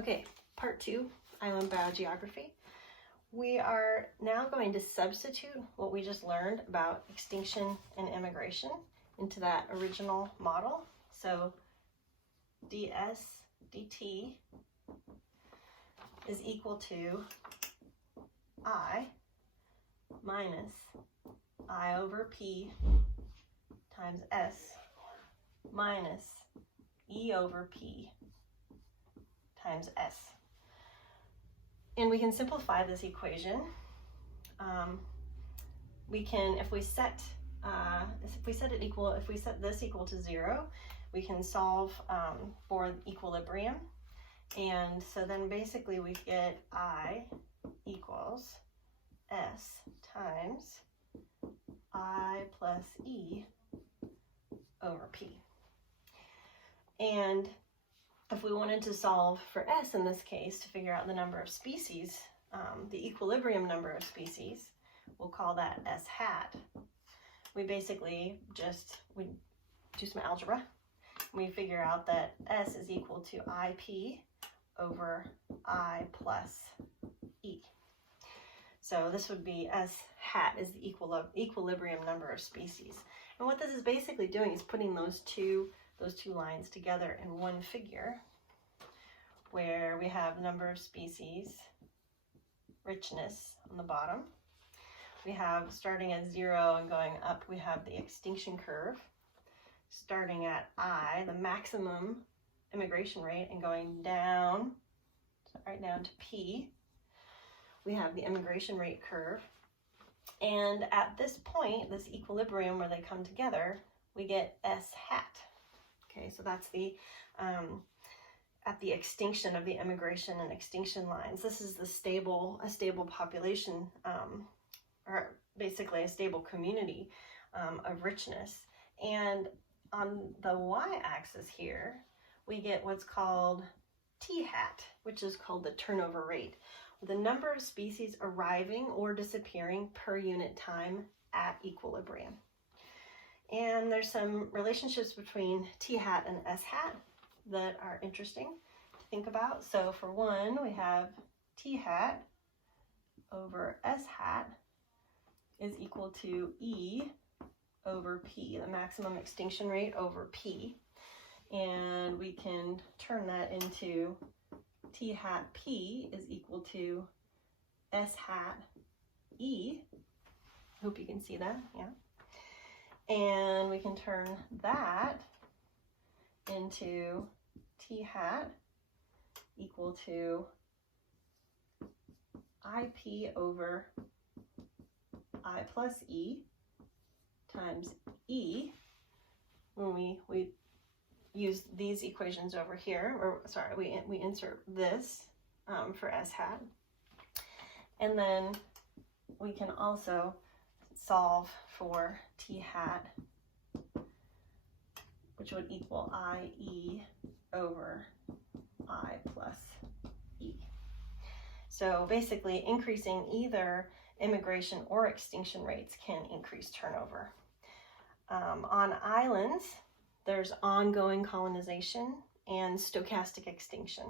Okay, part 2, island biogeography. We are now going to substitute what we just learned about extinction and immigration into that original model. So ds dt is equal to I minus I over P times S minus E over P times S. And we can simplify this equation. We can, if we set this equal to 0, we can solve for equilibrium. And so then basically we get I equals S times I plus E over P. And if we wanted to solve for S in this case to figure out the number of species, the equilibrium number of species, we'll call that S hat. We basically we do some algebra. We figure out that S is equal to IP over I plus E. So this would be S hat is the equilibrium number of species. And what this is basically doing is putting those two lines together in one figure where we have number of species, richness on the bottom. We have starting at 0 and going up, we have the extinction curve. Starting at I, the maximum immigration rate, and going down, right down to P, we have the immigration rate curve. And at this point, this equilibrium where they come together, we get S hat. Okay, so that's the at the extinction of the immigration and extinction lines. This is a stable population, or basically a stable community of richness. And on the y-axis here, we get what's called T hat, which is called the turnover rate, the number of species arriving or disappearing per unit time at equilibrium. And there's some relationships between T hat and S hat that are interesting to think about. So for one, we have T hat over S hat is equal to E over P, the maximum extinction rate over P. And we can turn that into T hat P is equal to S hat E. Hope you can see that, yeah. And we can turn that into T hat equal to IP over I plus E times E when we use these equations over here, or sorry, we insert this for S hat. And then we can also solve for T hat, which would equal IE over I plus E. So basically increasing either immigration or extinction rates can increase turnover. On islands, there's ongoing colonization and stochastic extinction,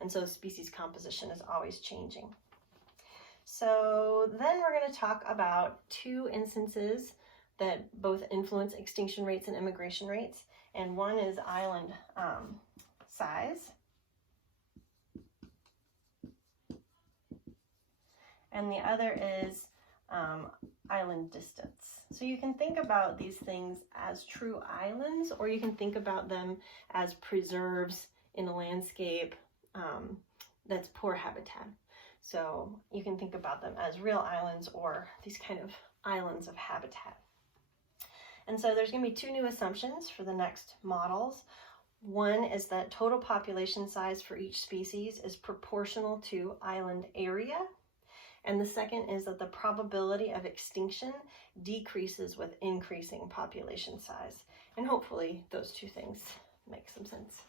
and so species composition is always changing. So then we're going to talk about 2 instances that both influence extinction rates and immigration rates, and one is island size, and the other is island distance. So you can think about these things as true islands, or you can think about them as preserves in a landscape that's poor habitat. So you can think about them as real islands or these kind of islands of habitat. And so there's going to be 2 new assumptions for the next models. One is that total population size for each species is proportional to island area. And the second is that the probability of extinction decreases with increasing population size. And hopefully those 2 things make some sense.